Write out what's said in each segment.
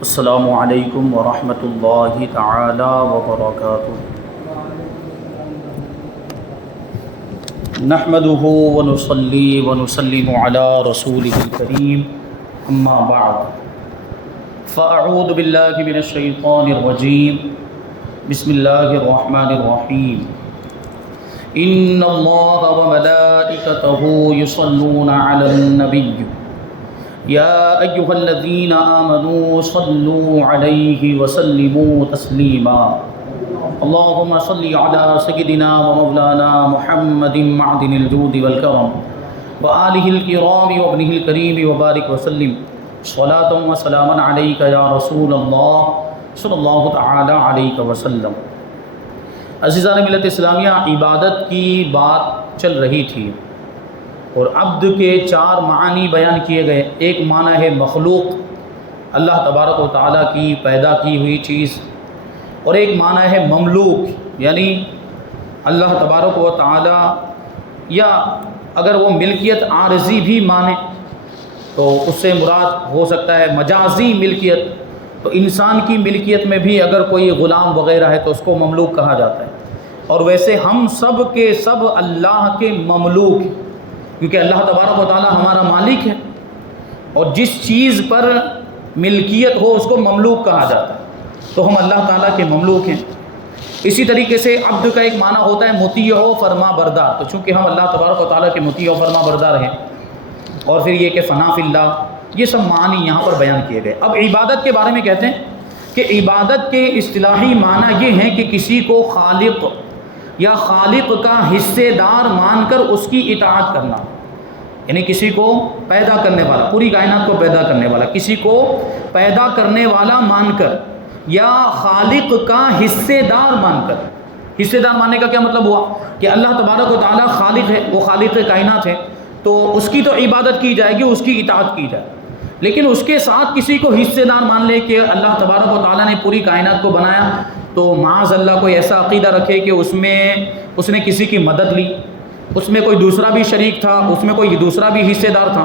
السلام علیکم ورحمۃ اللہ تعالی وبرکاتہ۔ نحمده ونصلی ونسلم علی رسوله الکریم، اما بعد فاعوذ باللہ من الشیطان الرجیم، بسم اللہ الرحمن الرحیم۔ ان اللہ وملائکتہ یصلون علی النبی یا ایہا الذین آمنوا صلوا علیہ وسلموا تسلیما۔ اللہم صلی علی سیدنا ومولانا محمد معدن الجود والکرم وآلہ الکرام وابنہ الکریم وبارک وسلم صلاۃ وسلاما علیک یا رسول اللہ صلی اللہ تعالی علیہ وسلم۔ عزیزان ملت اسلامیہ، عبادت کی بات چل رہی تھی اور عبد کے 4 معنی بیان کیے گئے۔ ایک معنی ہے مخلوق، اللہ تبارک و تعالیٰ کی پیدا کی ہوئی چیز، اور ایک معنی ہے مملوک، یعنی اللہ تبارک و تعالیٰ، یا اگر وہ ملکیت عارضی بھی مانے تو اس سے مراد ہو سکتا ہے مجازی ملکیت۔ تو انسان کی ملکیت میں بھی اگر کوئی غلام وغیرہ ہے تو اس کو مملوک کہا جاتا ہے، اور ویسے ہم سب کے سب اللہ کے مملوک، کیونکہ اللہ تبارک و تعالیٰ ہمارا مالک ہے، اور جس چیز پر ملکیت ہو اس کو مملوک کہا جاتا ہے، تو ہم اللہ تعالیٰ کے مملوک ہیں۔ اسی طریقے سے عبد کا ایک معنی ہوتا ہے مطیع و فرما بردار، تو چونکہ ہم اللہ تبارک و تعالیٰ کے مطیع و فرما بردار ہیں، اور پھر یہ کہ فنا فی اللہ، یہ سب معنی یہاں پر بیان کیے گئے۔ اب عبادت کے بارے میں کہتے ہیں کہ عبادت کے اصطلاحی معنی یہ ہیں کہ کسی کو خالق یا خالق کا حصے دار مان کر اس کی اطاعت کرنا، یعنی کسی کو پیدا کرنے والا، پوری کائنات کو پیدا کرنے والا، کسی کو پیدا کرنے والا مان کر، یا خالق کا حصے دار مان کر۔ حصے دار ماننے کا کیا مطلب ہوا کہ اللہ تبارک و تعالیٰ خالق ہے، وہ خالق کائنات ہے، تو اس کی تو عبادت کی جائے گی، اس کی اطاعت کی جائے، لیکن اس کے ساتھ کسی کو حصے دار مان لے کہ اللہ تبارک و تعالیٰ نے پوری کائنات کو بنایا، تو معاذ اللہ کوئی ایسا عقیدہ رکھے کہ اس نے کسی کی مدد لی، اس میں کوئی دوسرا بھی شریک تھا، اس میں کوئی دوسرا بھی حصے دار تھا،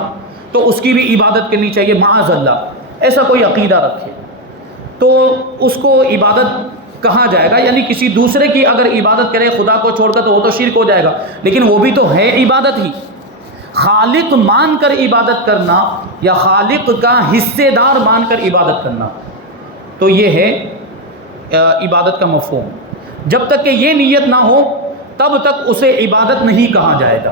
تو اس کی بھی عبادت کرنی چاہیے، معاذ اللہ ایسا کوئی عقیدہ رکھے تو اس کو عبادت کہا جائے گا۔ یعنی کسی دوسرے کی اگر عبادت کرے خدا کو چھوڑ کر تو وہ تو شرک ہو جائے گا، لیکن وہ بھی تو ہے عبادت ہی۔ خالق مان کر عبادت کرنا یا خالق کا حصے دار مان کر عبادت کرنا، تو یہ ہے عبادت کا مفہوم۔ جب تک کہ یہ نیت نہ ہو تب تک اسے عبادت نہیں کہا جائے گا۔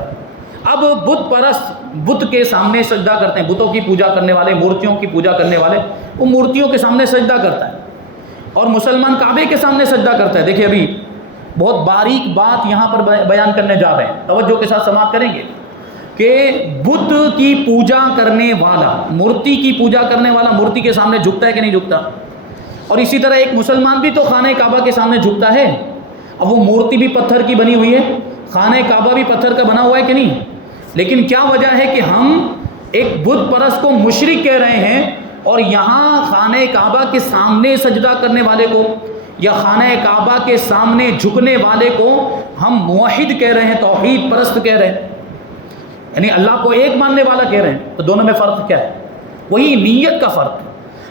اب بت پرست بت کے سامنے سجدہ کرتے ہیں، بتوں کی پوجا کرنے والے، مورتیوں کی پوجا کرنے والے، وہ مورتیوں کے سامنے سجدہ کرتا ہے، اور مسلمان کعبے کے سامنے سجدہ کرتا ہے۔ دیکھیں ابھی بہت باریک بات یہاں پر بیان کرنے جا رہے ہیں، توجہ کے ساتھ سماعت کریں گے کہ بت کی پوجا کرنے والا، مورتی کی پوجا کرنے والا مورتی کے سامنے جھکتا ہے کہ نہیں جھکتا؟ اور اسی طرح ایک مسلمان بھی تو خانہ کعبہ کے سامنے جھکتا ہے۔ اب وہ مورتی بھی پتھر کی بنی ہوئی ہے، خانہ کعبہ بھی پتھر کا بنا ہوا ہے کہ نہیں، لیکن کیا وجہ ہے کہ ہم ایک بت پرست کو مشرک کہہ رہے ہیں، اور یہاں خانہ کعبہ کے سامنے سجدہ کرنے والے کو یا خانہ کعبہ کے سامنے جھکنے والے کو ہم موحد کہہ رہے ہیں، توحید پرست کہہ رہے ہیں، یعنی اللہ کو ایک ماننے والا کہہ رہے ہیں۔ تو دونوں میں فرق کیا ہے؟ وہی نیت کا فرق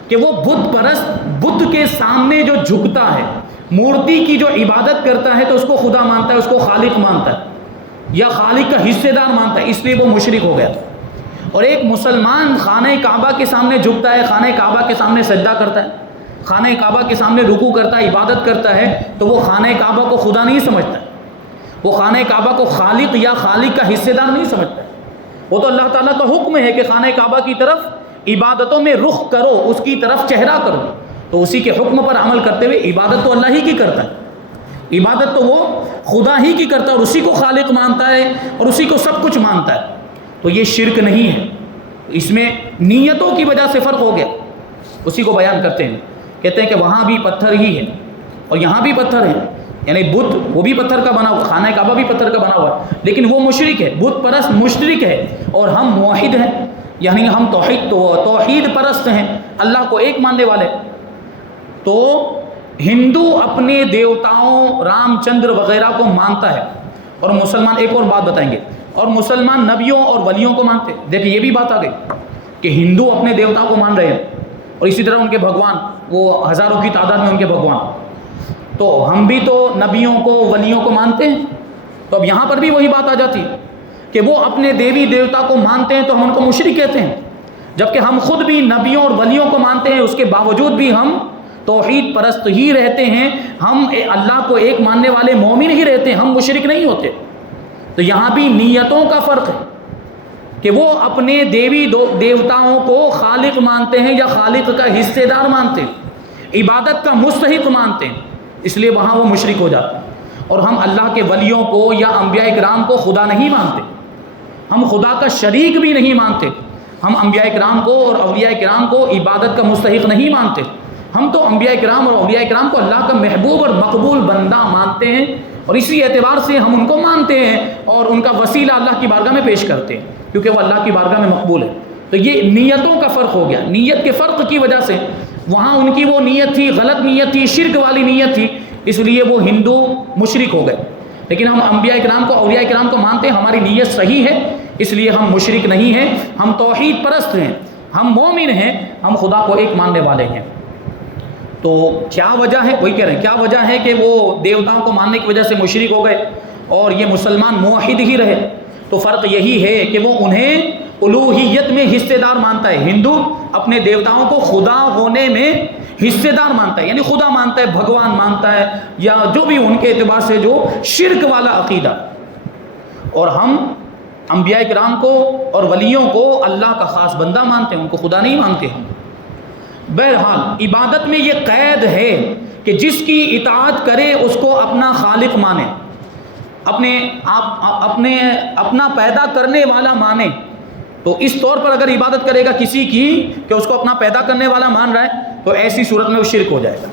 کہ وہ بت پرست بت کے سامنے جو جھکتا ہے، مورتی کی جو عبادت کرتا ہے، تو اس کو خدا مانتا ہے، اس کو خالق مانتا ہے، یا خالق کا حصے دار مانتا ہے، اس لیے وہ مشرک ہو گیا۔ اور ایک مسلمان خانہ کعبہ کے سامنے جھکتا ہے، خانہ کعبہ کے سامنے سجدہ کرتا ہے، خانہ کعبہ کے سامنے رکوع کرتا ہے، عبادت کرتا ہے، تو وہ خانہ کعبہ کو خدا نہیں سمجھتا ہے، وہ خانہ کعبہ کو خالق یا خالق کا حصے دار نہیں سمجھتا ہے۔ وہ تو اللہ تعالیٰ کا حکم ہے کہ خانہ کعبہ کی طرف عبادتوں میں رخ کرو، اس کی طرف چہرہ کرو، تو اسی کے حکم پر عمل کرتے ہوئے عبادت تو اللہ ہی کی کرتا ہے، عبادت تو وہ خدا ہی کی کرتا ہے، اور اسی کو خالق مانتا ہے، اور اسی کو سب کچھ مانتا ہے، تو یہ شرک نہیں ہے۔ اس میں نیتوں کی وجہ سے فرق ہو گیا، اسی کو بیان کرتے ہیں، کہتے ہیں کہ وہاں بھی پتھر ہی ہے اور یہاں بھی پتھر ہے، یعنی بت وہ بھی پتھر کا بنا ہوا، خانہ کعبہ بھی پتھر کا بنا ہوا ہے، لیکن وہ مشرک ہے، بت پرست مشرک ہے، اور ہم موحد ہیں، یعنی ہم توحید پرست ہیں، اللہ کو ایک ماننے والے۔ تو ہندو اپنے دیوتاؤں رام چندر وغیرہ کو مانتا ہے، اور مسلمان ایک اور بات بتائیں گے، اور مسلمان نبیوں اور ولیوں کو مانتے ہیں۔ دیکھیں یہ بھی بات آ گئی کہ ہندو اپنے دیوتاؤں کو مان رہے ہیں اور اسی طرح ان کے بھگوان، وہ ہزاروں کی تعداد میں ان کے بھگوان. تو ہم بھی تو نبیوں کو ولیوں کو مانتے ہیں. تو اب یہاں پر بھی وہی بات آ جاتی ہے کہ وہ اپنے دیوی دیوتا کو مانتے ہیں تو ہم ان کو مشرک کہتے ہیں، جبکہ ہم خود بھی نبیوں اور ولیوں کو مانتے ہیں، اس کے باوجود بھی ہم توحید پرست ہی رہتے ہیں، ہم اللہ کو ایک ماننے والے مومن ہی رہتے ہیں، ہم مشرک نہیں ہوتے. تو یہاں بھی نیتوں کا فرق ہے کہ وہ اپنے دیوی دیوتاؤں کو خالق مانتے ہیں یا خالق کا حصے دار مانتے ہیں، عبادت کا مستحق مانتے ہیں، اس لیے وہاں وہ مشرک ہو جاتے ہیں. اور ہم اللہ کے ولیوں کو یا انبیاء کرام کو خدا نہیں مانتے، ہم خدا کا شریک بھی نہیں مانتے. ہم انبیاء کرام کو اور اولیاء کرام کو عبادت کا مستحق نہیں مانتے. ہم تو انبیاء کرام اور اولیاء کرام کو اللہ کا محبوب اور مقبول بندہ مانتے ہیں، اور اسی اعتبار سے ہم ان کو مانتے ہیں اور ان کا وسیلہ اللہ کی بارگاہ میں پیش کرتے ہیں کیونکہ وہ اللہ کی بارگاہ میں مقبول ہے. تو یہ نیتوں کا فرق ہو گیا. نیت کے فرق کی وجہ سے وہاں ان کی وہ نیت تھی، غلط نیت تھی، شرک والی نیت تھی، اس لیے وہ ہندو مشرک ہو گئے. لیکن ہم انبیاء کرام کو اولیاء کرام کو مانتے ہیں، ہماری نیت صحیح ہے، اس لیے ہم مشرک نہیں ہیں، ہم توحید پرست ہیں، ہم مومن ہیں، ہم خدا کو ایک ماننے والے ہیں. تو کیا وجہ ہے، وہی کہہ رہے ہیں کیا وجہ ہے کہ وہ دیوتاؤں کو ماننے کی وجہ سے مشرک ہو گئے اور یہ مسلمان موحد ہی رہے؟ تو فرق یہی ہے کہ وہ انہیں الوہیت میں حصے دار مانتا ہے. ہندو اپنے دیوتاؤں کو خدا ہونے میں حصے دار مانتا ہے، یعنی خدا مانتا ہے، بھگوان مانتا ہے، یا جو بھی ان کے اعتبار سے جو شرک والا عقیدہ. اور ہم انبیاء کرام کو اور ولیوں کو اللہ کا خاص بندہ مانتے ہیں، ان کو خدا نہیں مانتے ہم. بہرحال عبادت میں یہ قید ہے کہ جس کی اطاعت کرے اس کو اپنا خالق مانے، اپنا پیدا کرنے والا مانے. تو اس طور پر اگر عبادت کرے گا کسی کی کہ اس کو اپنا پیدا کرنے والا مان رہا ہے تو ایسی صورت میں وہ شرک ہو جائے گا.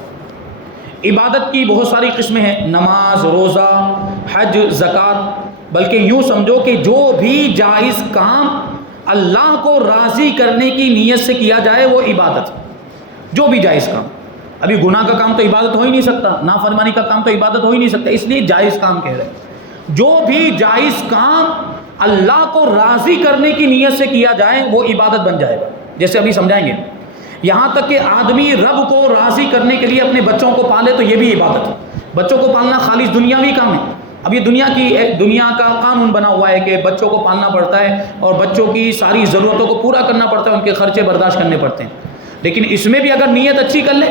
عبادت کی بہت ساری قسمیں ہیں، نماز، روزہ، حج، زکوٰۃ، بلکہ یوں سمجھو کہ جو بھی جائز کام اللہ کو راضی کرنے کی نیت سے کیا جائے وہ عبادت. جو بھی جائز کام، ابھی گناہ کا کام تو عبادت ہو ہی نہیں سکتا، نافرمانی کا کام تو عبادت ہو ہی نہیں سکتا، اس لیے جائز کام کہہ رہے ہیں. جو بھی جائز کام اللہ کو راضی کرنے کی نیت سے کیا جائے وہ عبادت بن جائے گا. جیسے ابھی سمجھائیں گے، یہاں تک کہ آدمی رب کو راضی کرنے کے لیے اپنے بچوں کو پالے تو یہ بھی عبادت ہے. بچوں کو پالنا خالص دنیاوی کام ہے. اب یہ دنیا کا قانون بنا ہوا ہے کہ بچوں کو پالنا پڑتا ہے اور بچوں کی ساری ضرورتوں کو پورا کرنا پڑتا ہے، ان کے خرچے برداشت کرنے پڑتے ہیں. لیکن اس میں بھی اگر نیت اچھی کر لے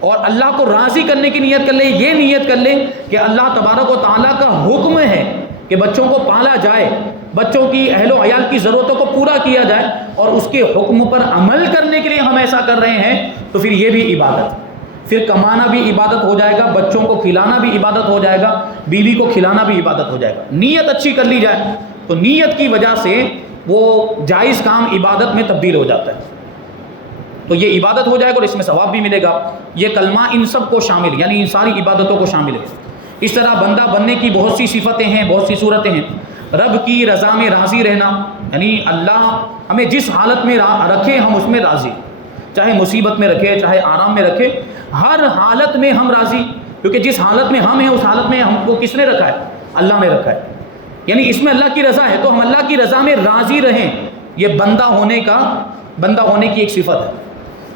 اور اللہ کو راضی کرنے کی نیت کر لے، یہ نیت کر لے کہ اللہ تبارک و تعالیٰ کا حکم ہے کہ بچوں کو پالا جائے، بچوں کی اہل و عیال کی ضرورتوں کو پورا کیا جائے، اور اس کے حکم پر عمل کرنے کے لیے ہم ایسا کر رہے ہیں، تو پھر یہ بھی عبادت. پھر کمانا بھی عبادت ہو جائے گا، بچوں کو کھلانا بھی عبادت ہو جائے گا، بیوی کو کھلانا بھی عبادت ہو جائے گا. نیت اچھی کر لی جائے تو نیت کی وجہ سے وہ جائز کام عبادت میں تبدیل ہو جاتا ہے. تو یہ عبادت ہو جائے گا اور اس میں ثواب بھی ملے گا. یہ کلمہ ان سب کو شامل، یعنی ان ساری عبادتوں کو شامل ہے. اس طرح بندہ بننے کی بہت سی صفتیں ہیں، بہت سی صورتیں ہیں. رب کی رضا میں راضی رہنا، یعنی اللہ ہمیں جس حالت میں رکھے ہم اس میں راضی، چاہے مصیبت میں رکھے چاہے آرام میں رکھے، ہر حالت میں ہم راضی، کیونکہ جس حالت میں ہم ہیں اس حالت میں ہم کو کس نے رکھا ہے؟ اللہ نے رکھا ہے. یعنی اس میں اللہ کی رضا ہے تو ہم اللہ کی رضا میں راضی رہیں. یہ بندہ ہونے کی ایک صفت ہے.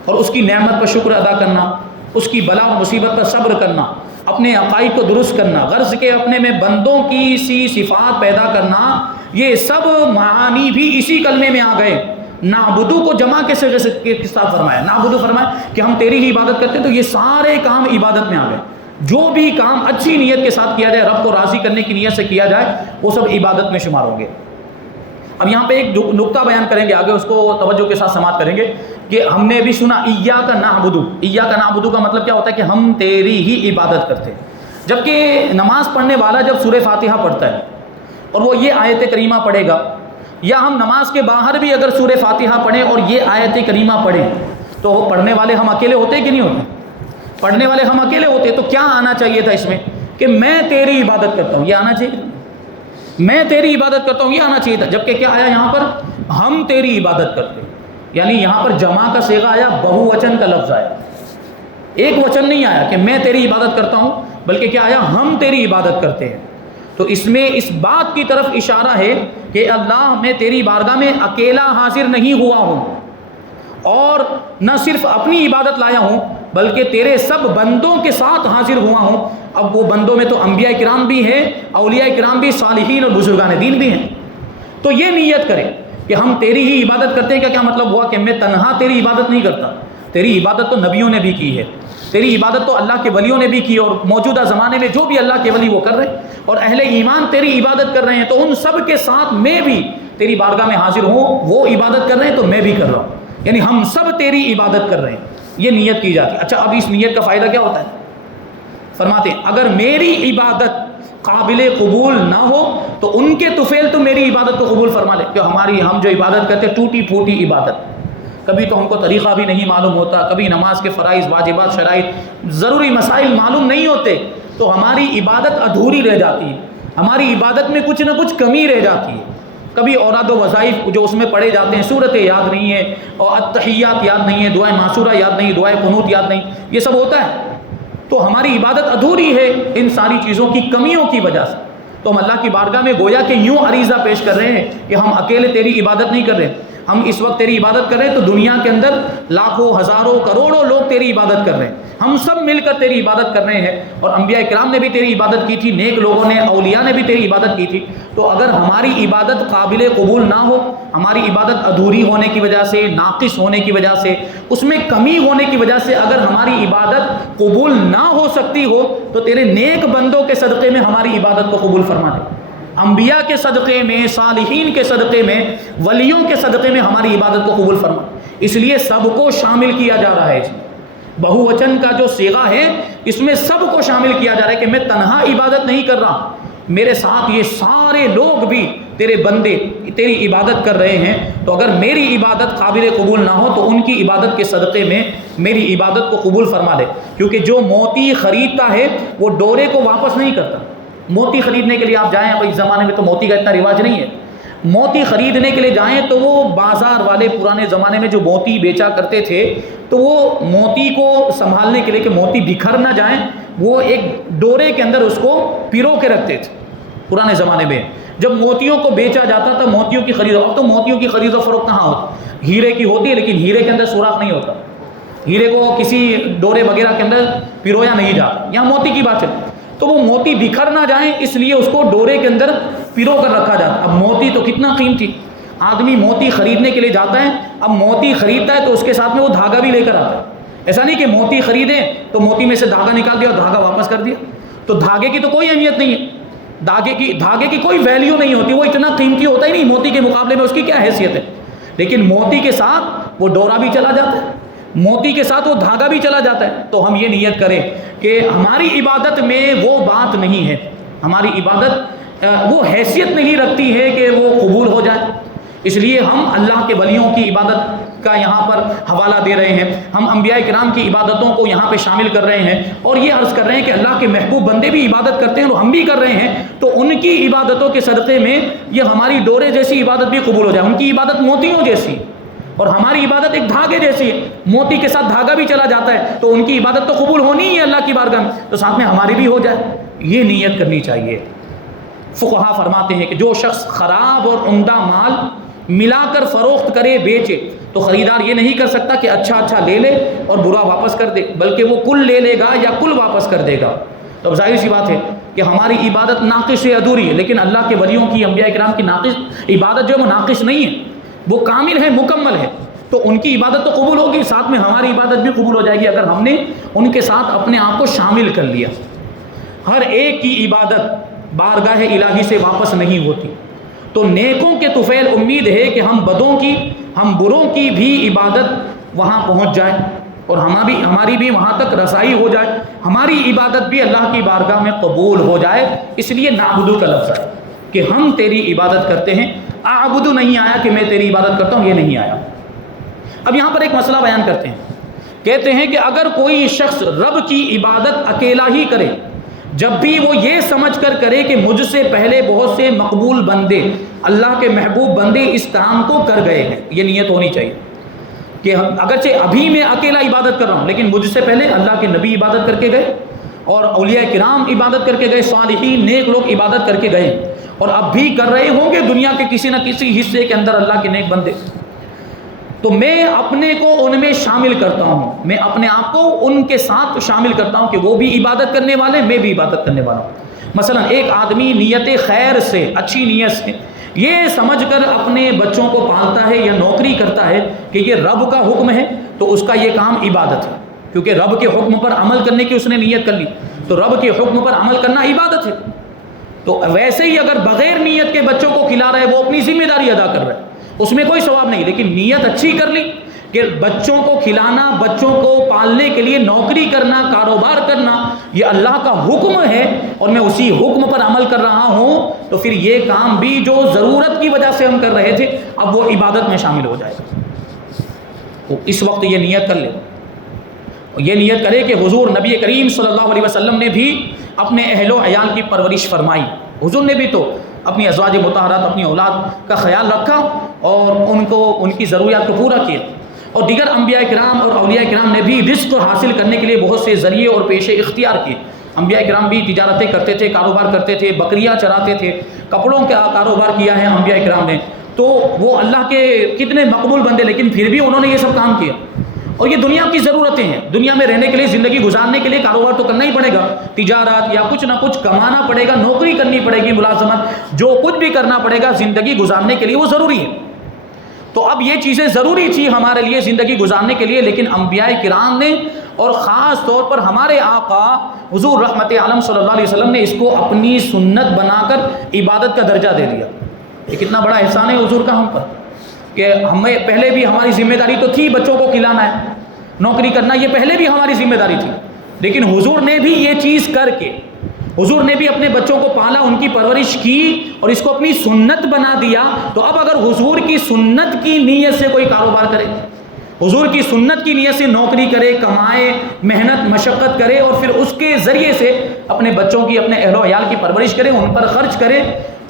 اور اس کی نعمت پر شکر ادا کرنا، اس کی بلا و مصیبت پر صبر کرنا، اپنے عقائد کو درست کرنا، غرض کے اپنے میں بندوں کی سی صفات پیدا کرنا، یہ سب معانی بھی اسی کلمے میں آ گئے. نعبدو کو جمع کے صیغے سے کس طرح فرمایا؟ نعبدو فرمایا کہ ہم تیری ہی عبادت کرتے ہیں. تو یہ سارے کام عبادت میں آ گئے. جو بھی کام اچھی نیت کے ساتھ کیا جائے، رب کو راضی کرنے کی نیت سے کیا جائے، وہ سب عبادت میں شمار ہوں گے. اب یہاں پہ ایک نقطہ بیان کریں گے، آگے اس کو توجہ کے ساتھ سماعت کریں گے کہ ہم نے بھی سنا ایاک نعبدو. ایاک نعبدو کا مطلب کیا ہوتا ہے؟ کہ ہم تیری ہی عبادت کرتے ہیں. جبکہ نماز پڑھنے والا جب سورہ فاتحہ پڑھتا ہے اور وہ یہ آیت کریمہ پڑھے گا، یا ہم نماز کے باہر بھی اگر سورہ فاتحہ پڑھیں اور یہ آیت کریمہ پڑھیں، تو وہ پڑھنے والے ہم اکیلے ہوتے کہ نہیں ہوتے؟ پڑھنے والے ہم اکیلے ہوتے. تو کیا آنا چاہیے تھا اس میں؟ کہ میں تیری عبادت کرتا ہوں، یہ آنا چاہیے. میں تیری عبادت کرتا ہوں، یہ آنا چاہیے تھا. جبکہ کیا آیا یہاں پر؟ ہم تیری عبادت کرتے ہیں. یعنی یہاں پر جمع کا صیغہ آیا، بہو وچن کا لفظ آیا. ایک وچن نہیں آیا کہ میں تیری عبادت کرتا ہوں، بلکہ کیا آیا؟ ہم تیری عبادت کرتے ہیں. تو اس میں اس بات کی طرف اشارہ ہے کہ اللہ میں تیری بارگاہ میں اکیلا حاضر نہیں ہوا ہوں، اور نہ صرف اپنی عبادت لایا ہوں بلکہ تیرے سب بندوں کے ساتھ حاضر ہوا ہوں. اب وہ بندوں میں تو انبیاء کرام بھی ہیں، اولیاء کرام بھی، صالحین اور بزرگان دین بھی ہیں. تو یہ نیت کریں کہ ہم تیری ہی عبادت کرتے ہیں. کیا مطلب ہوا کہ میں تنہا تیری عبادت نہیں کرتا. تیری عبادت تو نبیوں نے بھی کی ہے، تیری عبادت تو اللہ کے ولیوں نے بھی کی، اور موجودہ زمانے میں جو بھی اللہ کے ولی وہ کر رہے ہیں، اور اہل ایمان تیری عبادت کر رہے ہیں. تو ان سب کے ساتھ میں بھی تیری بارگاہ میں حاضر ہوں. وہ عبادت کر رہے ہیں تو میں بھی کر رہا ہوں، یعنی ہم سب تیری عبادت کر رہے ہیں. یہ نیت کی جاتی ہے. اچھا، اب اس نیت کا فائدہ کیا ہوتا ہے؟ فرماتے ہیں اگر میری عبادت قابل قبول نہ ہو تو ان کے طفیل تو میری عبادت کو قبول فرما لے. کہ ہم جو عبادت کرتے ٹوٹی پھوٹی عبادت، کبھی تو ہم کو طریقہ بھی نہیں معلوم ہوتا، کبھی نماز کے فرائض، واجبات، شرائط، ضروری مسائل معلوم نہیں ہوتے، تو ہماری عبادت ادھوری رہ جاتی ہے. ہماری عبادت میں کچھ نہ کچھ کمی رہ جاتی ہے. کبھی اوراد و وظائف جو اس میں پڑھے جاتے ہیں، صورتیں یاد نہیں ہیں، اور التحیات یاد نہیں ہے، دعائے معصورہ یاد نہیں، دعائے قنوت یاد نہیں، یہ سب ہوتا ہے. تو ہماری عبادت ادھوری ہے ان ساری چیزوں کی کمیوں کی وجہ سے. تو ہم اللہ کی بارگاہ میں گویا کہ یوں عریضہ پیش کر رہے ہیں کہ ہم اکیلے تیری عبادت نہیں کر رہے. ہم اس وقت تیری عبادت کر رہے ہیں تو دنیا کے اندر لاکھوں، ہزاروں، کروڑوں لوگ تیری عبادت کر رہے ہیں. ہم سب مل کر تیری عبادت کر رہے ہیں، اور انبیاء کرام نے بھی تیری عبادت کی تھی، نیک لوگوں نے، اولیاء نے بھی تیری عبادت کی تھی. تو اگر ہماری عبادت قابل قبول نہ ہو، ہماری عبادت ادھوری ہونے کی وجہ سے، ناقص ہونے کی وجہ سے، اس میں کمی ہونے کی وجہ سے اگر ہماری عبادت قبول نہ ہو سکتی ہو، تو تیرے نیک بندوں کے صدقے میں ہماری عبادت کو قبول فرما دے. انبیاء کے صدقے میں، صالحین کے صدقے میں، ولیوں کے صدقے میں ہماری عبادت کو قبول فرما. اس لیے سب کو شامل کیا جا رہا ہے. بہو وچن کا جو صیغہ ہے اس میں سب کو شامل کیا جا رہا ہے کہ میں تنہا عبادت نہیں کر رہا، میرے ساتھ یہ سارے لوگ بھی تیرے بندے تیری عبادت کر رہے ہیں. تو اگر میری عبادت قابل قبول نہ ہو تو ان کی عبادت کے صدقے میں میری عبادت کو قبول فرما دے. کیونکہ جو موتی خریدتا ہے وہ ڈورے کو واپس نہیں کرتا. موتی خریدنے کے لیے آپ جائیں، اب اس زمانے میں تو موتی کا اتنا رواج نہیں ہے، موتی خریدنے کے لیے جائیں تو وہ بازار والے پرانے زمانے میں جو موتی بیچا کرتے تھے تو وہ موتی کو سنبھالنے کے لیے کہ موتی بکھر نہ جائیں، وہ ایک ڈورے کے اندر اس کو پیرو کے رکھتے تھے. پرانے زمانے میں جب موتیوں کو بیچا جاتا تھا، موتیوں کی خرید، اب تو موتیوں کی خرید و فروخت کہاں ہوتی، ہیرے کی ہوتی ہے لیکن ہیرے کے اندر سوراخ نہیں ہوتا، ہیرے کو کسی ڈورے وغیرہ کے اندر پیرویا نہیں جاتا. یہاں موتی کی بات چلتی، تو وہ موتی بکھر نہ جائیں اس لیے اس کو ڈورے کے اندر پیرو کر رکھا جاتا. اب موتی تو کتنا قیمتی، آدمی موتی خریدنے کے لیے جاتا ہے، اب موتی خریدتا ہے تو اس کے ساتھ میں وہ دھاگا بھی لے کر آتا ہے. ایسا نہیں کہ موتی خریدیں تو موتی میں سے دھاگا نکال دیا اور دھاگا واپس کر دیا. تو دھاگے کی تو کوئی اہمیت نہیں ہے، دھاگے کی کوئی ویلیو نہیں ہوتی، وہ اتنا قیمتی ہوتا ہی نہیں، موتی کے مقابلے میں اس کی کیا حیثیت ہے. لیکن موتی کے ساتھ وہ ڈورا بھی چلا جاتا ہے، موتی کے ساتھ وہ دھاگا بھی چلا جاتا ہے. تو ہم یہ نیت کریں کہ ہماری عبادت میں وہ بات نہیں ہے، ہماری عبادت وہ حیثیت نہیں رکھتی ہے کہ وہ قبول ہو جائے. اس لیے ہم اللہ کے ولیوں کی عبادت کا یہاں پر حوالہ دے رہے ہیں، ہم انبیاء کرام کی عبادتوں کو یہاں پہ شامل کر رہے ہیں، اور یہ عرض کر رہے ہیں کہ اللہ کے محبوب بندے بھی عبادت کرتے ہیں اور ہم بھی کر رہے ہیں. تو ان کی عبادتوں کے صدقے میں یہ ہماری ڈورے جیسی عبادت بھی قبول ہو جائے. ان کی عبادت موتیوں جیسی اور ہماری عبادت ایک دھاگے جیسی ہے، موتی کے ساتھ دھاگا بھی چلا جاتا ہے، تو ان کی عبادت تو قبول ہونی ہی ہے اللہ کی بارگاہ میں، تو ساتھ میں ہماری بھی ہو جائے. یہ نیت کرنی چاہیے. فقہا فرماتے ہیں کہ جو شخص خراب اور عمدہ مال ملا کر فروخت کرے، بیچے، تو خریدار یہ نہیں کر سکتا کہ اچھا لے لے اور برا واپس کر دے، بلکہ وہ کل لے لے گا یا کل واپس کر دے گا. تو ظاہر سی بات ہے کہ ہماری عبادت ناقص سے ادھوری ہے، لیکن اللہ کے ولیوں کی، انبیاء کرام کی ناقص عبادت جو ہے وہ ناقص نہیں ہے، وہ کامل ہے، مکمل ہے. تو ان کی عبادت تو قبول ہوگی، ساتھ میں ہماری عبادت بھی قبول ہو جائے گی اگر ہم نے ان کے ساتھ اپنے آپ کو شامل کر لیا. ہر ایک کی عبادت بارگاہ الہی سے واپس نہیں ہوتی. تو نیکوں کے طفیل امید ہے کہ ہم بدوں کی، ہم بروں کی بھی عبادت وہاں پہنچ جائے اور ہماری بھی وہاں تک رسائی ہو جائے، ہماری عبادت بھی اللہ کی بارگاہ میں قبول ہو جائے. اس لیے نعبدو کا لفظ ہے کہ ہم تیری عبادت کرتے ہیں. اعبدو نہیں آیا کہ میں تیری عبادت کرتا ہوں، یہ نہیں آیا. اب یہاں پر ایک مسئلہ بیان کرتے ہیں، کہتے ہیں کہ اگر کوئی شخص رب کی عبادت اکیلا ہی کرے، جب بھی وہ یہ سمجھ کر کرے کہ مجھ سے پہلے بہت سے مقبول بندے، اللہ کے محبوب بندے اس کام کو کر گئے ہیں، یہ نیت ہونی چاہیے کہ اگرچہ ابھی میں اکیلا عبادت کر رہا ہوں لیکن مجھ سے پہلے اللہ کے نبی عبادت کر کے گئے اور اولیاء کرام عبادت کر کے گئے، صالحین نیک لوگ عبادت کر کے گئے، اور اب بھی کر رہے ہوں گے دنیا کے کسی نہ کسی حصے کے اندر اللہ کے نیک بندے. تو میں اپنے کو ان میں شامل کرتا ہوں، میں اپنے آپ کو ان کے ساتھ شامل کرتا ہوں کہ وہ بھی عبادت کرنے والے، میں بھی عبادت کرنے والا ہوں۔ مثلا ایک آدمی نیت خیر سے، اچھی نیت سے یہ سمجھ کر اپنے بچوں کو پالتا ہے یا نوکری کرتا ہے کہ یہ رب کا حکم ہے، تو اس کا یہ کام عبادت ہے، کیونکہ رب کے حکم پر عمل کرنے کی اس نے نیت کر لی، تو رب کے حکم پر عمل کرنا عبادت ہے۔ تو ویسے ہی اگر بغیر نیت کے بچوں کو کھلا رہا ہے، وہ اپنی ذمہ داری ادا کر رہا ہے، اس میں کوئی ثواب نہیں، لیکن نیت اچھی کر لی کہ بچوں کو کھلانا، بچوں کو پالنے کے لیے نوکری کرنا، کاروبار کرنا یہ اللہ کا حکم ہے اور میں اسی حکم پر عمل کر رہا ہوں، تو پھر یہ کام بھی جو ضرورت کی وجہ سے ہم کر رہے تھے اب وہ عبادت میں شامل ہو جائے گا۔ تو اس وقت یہ نیت کر لے، یہ نیت کرے کہ حضور نبی کریم صلی اللہ علیہ وسلم نے بھی اپنے اہل و عیال کی پرورش فرمائی، حضور نے بھی تو اپنی ازواج مطہرات، اپنی اولاد کا خیال رکھا اور ان کی ضروریات کو پورا کیا، اور دیگر انبیاء کرام اور اولیاء کرام نے بھی رزق حاصل کرنے کے لیے بہت سے ذریعے اور پیشے اختیار کیے۔ انبیاء کرام بھی تجارتیں کرتے تھے، کاروبار کرتے تھے، بکریاں چراتے تھے، کپڑوں کا کاروبار کیا ہے انبیاء کرام نے، تو وہ اللہ کے کتنے مقبول بندے، لیکن پھر بھی انہوں نے یہ سب کام کیا۔ اور یہ دنیا کی ضرورتیں ہیں، دنیا میں رہنے کے لیے، زندگی گزارنے کے لیے کاروبار تو کرنا ہی پڑے گا، تجارت یا کچھ نہ کچھ کمانا پڑے گا، نوکری کرنی پڑے گی، ملازمت، جو کچھ بھی کرنا پڑے گا زندگی گزارنے کے لیے وہ ضروری ہے۔ تو اب یہ چیزیں ضروری تھی ہمارے لیے زندگی گزارنے کے لیے، لیکن انبیاء کرام نے اور خاص طور پر ہمارے آقا حضور رحمت عالم صلی اللہ علیہ وسلم نے اس کو اپنی سنت بنا کر عبادت کا درجہ دے دیا۔ یہ کتنا بڑا احسان ہے حضور کا ہم پر، کہ ہمیں پہلے بھی ہماری ذمہ داری تو تھی بچوں کو کھلانا ہے، نوکری کرنا، یہ پہلے بھی ہماری ذمہ داری تھی، لیکن حضور نے بھی یہ چیز کر کے، حضور نے بھی اپنے بچوں کو پالا، ان کی پرورش کی اور اس کو اپنی سنت بنا دیا۔ تو اب اگر حضور کی سنت کی نیت سے کوئی کاروبار کرے، حضور کی سنت کی نیت سے نوکری کرے، کمائے، محنت مشقت کرے اور پھر اس کے ذریعے سے اپنے بچوں کی، اپنے اہل و عیال کی پرورش کرے، ان پر خرچ کرے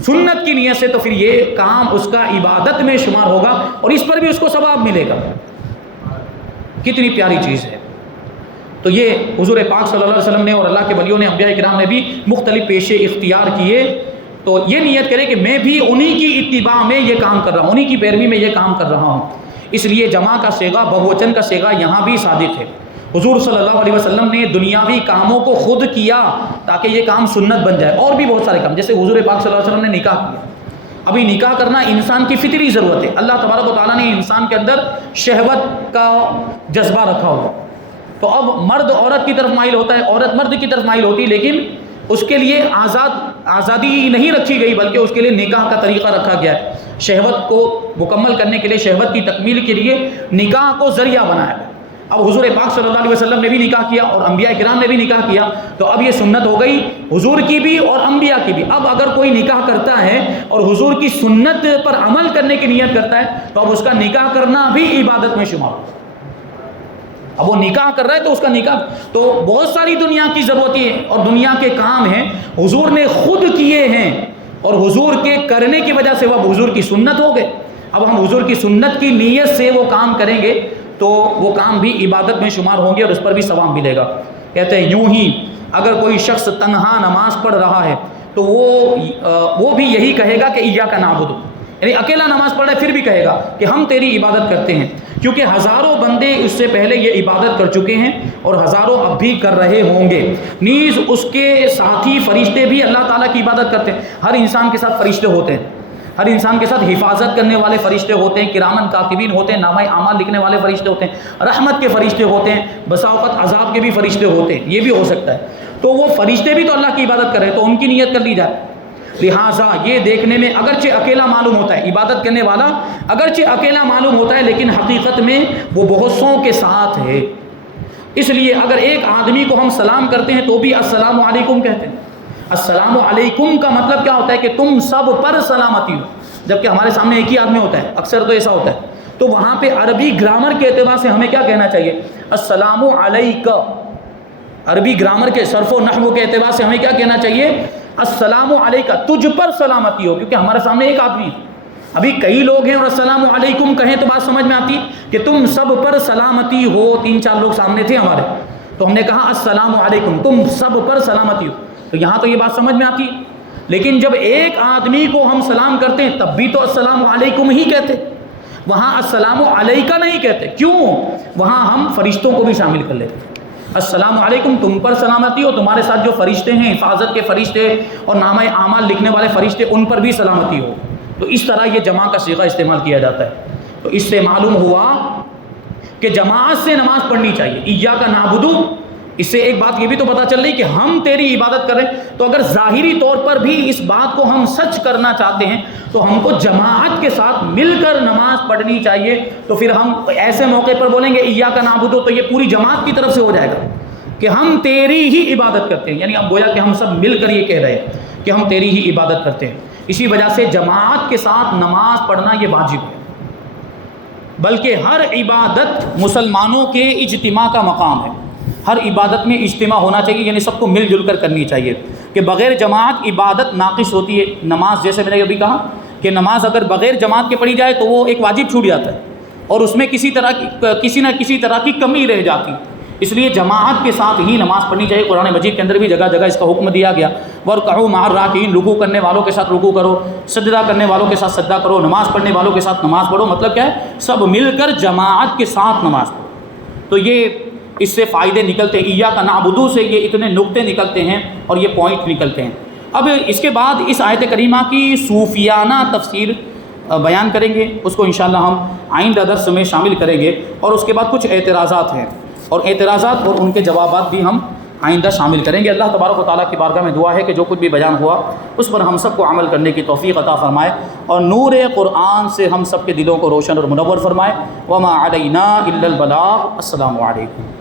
سنت کی نیت سے، تو پھر یہ کام اس کا عبادت میں شمار ہوگا اور اس پر بھی اس کو ثواب ملے گا۔ کتنی پیاری چیز ہے۔ تو یہ حضور پاک صلی اللہ علیہ وسلم نے اور اللہ کے ولیوں نے، انبیاء کرام نے بھی مختلف پیشے اختیار کیے۔ تو یہ نیت کرے کہ میں بھی انہی کی اتباع میں یہ کام کر رہا ہوں، انہی کی پیروی میں یہ کام کر رہا ہوں۔ اس لیے جمع کا صیغہ، بہوچن کا صیغہ یہاں بھی صادق ہے۔ حضور صلی اللہ علیہ وسلم نے دنیاوی کاموں کو خود کیا تاکہ یہ کام سنت بن جائے، اور بھی بہت سارے کام، جیسے حضور پاک صلی اللہ علیہ وسلم نے نکاح کیا۔ ابھی نکاح کرنا انسان کی فطری ضرورت ہے، اللہ تبارک و تعالیٰ نے انسان کے اندر شہوت کا جذبہ رکھا ہوا، تو اب مرد عورت کی طرف مائل ہوتا ہے، عورت مرد کی طرف مائل ہوتی ہے، لیکن اس کے لیے آزادی نہیں رکھی گئی، بلکہ اس کے لیے نکاح کا طریقہ رکھا گیا ہے۔ شہوت کو مکمل کرنے کے لیے، شہوت کی تکمیل کے لیے نکاح کو ذریعہ بنایا گیا۔ اب حضور پاک صلی اللہ علیہ وسلم نے بھی نکاح کیا اور انبیاء کرام نے بھی نکاح کیا، تو اب یہ سنت ہو گئی حضور کی بھی اور انبیاء کی بھی۔ اب اگر کوئی نکاح کرتا ہے اور حضور کی سنت پر عمل کرنے کی نیت کرتا ہے، تو اب اس کا نکاح کرنا بھی عبادت میں شمار ہوگا۔ اب وہ نکاح کر رہا ہے تو اس کا نکاح، تو بہت ساری دنیا کی ضرورتیں اور دنیا کے کام ہیں حضور نے خود کیے ہیں، اور حضور کے کرنے کی وجہ سے وہ حضور کی سنت ہو گئے۔ اب ہم حضور کی سنت کی نیت سے وہ کام کریں گے تو وہ کام بھی عبادت میں شمار ہوں گے اور اس پر بھی ثواب ملے گا۔ کہتے ہیں یوں ہی اگر کوئی شخص تنہا نماز پڑھ رہا ہے تو وہ بھی یہی کہے گا کہ ایاک نعبد، یعنی اکیلا نماز پڑھ رہا ہے پھر بھی کہے گا کہ ہم تیری عبادت کرتے ہیں، کیونکہ ہزاروں بندے اس سے پہلے یہ عبادت کر چکے ہیں اور ہزاروں اب بھی کر رہے ہوں گے، نیز اس کے ساتھی فرشتے بھی اللہ تعالیٰ کی عبادت کرتے ہیں۔ ہر انسان کے ساتھ فرشتے ہوتے ہیں، ہر انسان کے ساتھ حفاظت کرنے والے فرشتے ہوتے ہیں، کرامن کاتبین ہوتے ہیں، نامہ اعمال لکھنے والے فرشتے ہوتے ہیں، رحمت کے فرشتے ہوتے ہیں، بسا اوقات عذاب کے بھی فرشتے ہوتے ہیں، یہ بھی ہو سکتا ہے۔ تو وہ فرشتے بھی تو اللہ کی عبادت کر رہے ہیں، تو ان کی نیت کر لی جائے۔ لہٰذا یہ دیکھنے میں اگرچہ اکیلا معلوم ہوتا ہے، عبادت کرنے والا اگرچہ اکیلا معلوم ہوتا ہے، لیکن حقیقت میں وہ بہت سو کے ساتھ ہے۔ اس لیے اگر ایک آدمی کو ہم سلام کرتے ہیں تو بھی السلام علیکم کہتے ہیں۔ السلام علیکم کا مطلب کیا ہوتا ہے کہ تم سب پر سلامتی ہو، جبکہ ہمارے سامنے ایک ہی آدمی ہوتا ہے، اکثر تو ایسا ہوتا ہے۔ تو وہاں پہ عربی گرامر کے اعتبار سے ہمیں کیا کہنا چاہیے؟ السلام علیک۔ عربی گرامر کے صرف و نحو کے اعتبار سے ہمیں کیا کہنا چاہیے؟ السلام علیک، تجھ پر سلامتی ہو، کیونکہ ہمارے سامنے ایک آدمی ہے۔ ابھی کئی لوگ ہیں اور السلام علیکم کہیں تو بات سمجھ میں آتی کہ تم سب پر سلامتی ہو، 3-4 لوگ سامنے تھے ہمارے، تو ہم نے کہا السلام علیکم، تم سب پر سلامتی ہو، تو یہاں تو یہ بات سمجھ میں آتی ہے۔ لیکن جب ایک آدمی کو ہم سلام کرتے ہیں تب بھی تو السلام علیکم ہی کہتے، وہاں السلام علیکہ نہیں کہتے. کیوں؟ وہاں ہم فرشتوں کو بھی شامل کر لیتے. السلام علیکم، تم پر سلامتی ہو، تمہارے ساتھ جو فرشتے ہیں، حفاظت کے فرشتے اور نامہ اعمال لکھنے والے فرشتے، ان پر بھی سلامتی ہو. تو اس طرح یہ جمع کا صیغہ استعمال کیا جاتا ہے. تو اس سے معلوم ہوا کہ جماعت سے نماز پڑھنی چاہیے. ایاک نعبد، اس سے ایک بات یہ بھی تو پتہ چل رہی کہ ہم تیری عبادت کر رہے ہیں. تو اگر ظاہری طور پر بھی اس بات کو ہم سچ کرنا چاہتے ہیں تو ہم کو جماعت کے ساتھ مل کر نماز پڑھنی چاہیے. تو پھر ہم ایسے موقع پر بولیں گے ایاک نعبد، تو یہ پوری جماعت کی طرف سے ہو جائے گا کہ ہم تیری ہی عبادت کرتے ہیں. یعنی اب گویا کہ ہم سب مل کر یہ کہہ رہے ہیں کہ ہم تیری ہی عبادت کرتے ہیں. اسی وجہ سے جماعت کے ساتھ نماز پڑھنا یہ واجب ہے. بلکہ ہر عبادت مسلمانوں کے اجتماع کا مقام ہے. ہر عبادت میں اجتماع ہونا چاہیے، یعنی سب کو مل جل کر کرنی چاہیے. کہ بغیر جماعت عبادت ناقص ہوتی ہے. نماز جیسے میں نے ابھی کہا کہ نماز اگر بغیر جماعت کے پڑھی جائے تو وہ ایک واجب چھوٹ جاتا ہے اور اس میں کسی نہ کسی طرح کی کمی رہ جاتی. اس لیے جماعت کے ساتھ ہی نماز پڑھنی چاہیے. قرآن مجید کے اندر بھی جگہ جگہ اس کا حکم دیا گیا. وَارْكَعُوا مَعَ الرَّاكِعِينَ، رکوع کرنے والوں کے ساتھ رکوع کرو، سجدہ کرنے والوں کے ساتھ سجدہ کرو، نماز پڑھنے والوں کے ساتھ نماز پڑھو. مطلب کیا ہے؟ سب مل کر جماعت کے ساتھ نماز پڑھو. تو یہ اس سے فائدے نکلتے ہیں. ایاک نعبد سے یہ اتنے نقطے نکلتے ہیں اور یہ پوائنٹ نکلتے ہیں. اب اس کے بعد اس آیت کریمہ کی صوفیانہ تفسیر بیان کریں گے. اس کو انشاءاللہ ہم آئندہ درس میں شامل کریں گے. اور اس کے بعد کچھ اعتراضات ہیں اور اعتراضات اور ان کے جوابات بھی ہم آئندہ شامل کریں گے. اللہ تبارک و تعالیٰ کی بارگاہ میں دعا ہے کہ جو کچھ بھی بیان ہوا اس پر ہم سب کو عمل کرنے کی توفیق عطا فرمائے اور نور قرآن سے ہم سب کے دلوں کو روشن اور منور فرمائے. وما علینا الا البلاغ. السلام علیکم.